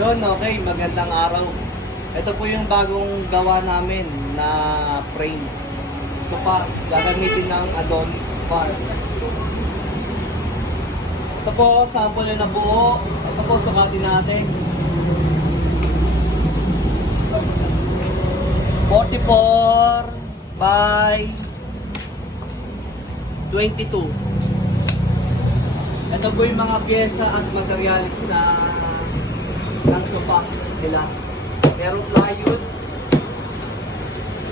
Yun, okay, magandang araw. Ito po yung bagong gawa namin na frame. So pa, gagamitin ng Adonis bar. Ito po, sample na buo. Ito po, sukatin natin. 44 by 22. Ito po yung mga pyesa at materialis na ng sofa nila. Merong plywood,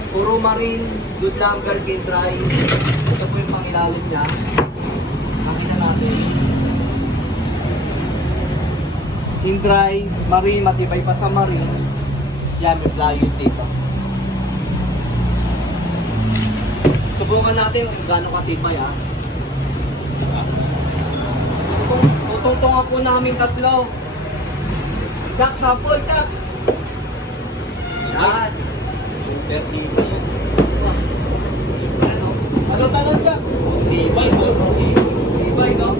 puro marine, good lumber, kit dry. Ito po yung pangilalim niya. Makita natin. King dry, marine, matibay pa sa marine. Yan, may plywood dito. Subukan natin kung gaano katibay ha. Tutungtungan po namin tatlo. Jack, sample, Jack! Yan. Super tibay yan. Ano talon, Jack? Tibay, bro. Tibay, no?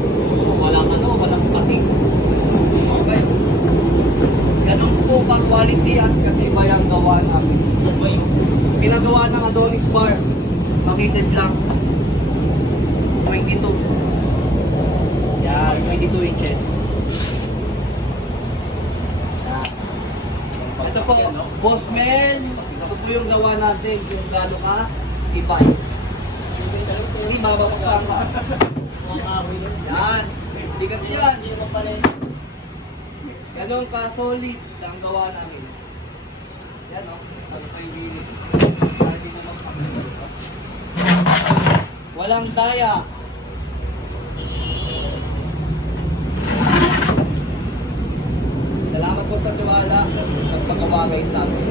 Walang pating. Okay. Ganun po ba quality at katibay ang gawa namin. Tibay. Pinagawa ng Adonis bar. Makitid lang. 22. Yan, 22 inches. Yan. Ito po, Boss Mel. Ito po yung gawa natin kung gaano ka tibay. Hindi babaksan ka. Yan. Bigat yan. Ganon ka solid ang gawa namin. Yan o. Ano kayo hilig. Hindi mo magpapagod. Walang daya. Salamat po sa tiwala at pagpagawa kayo sa amin.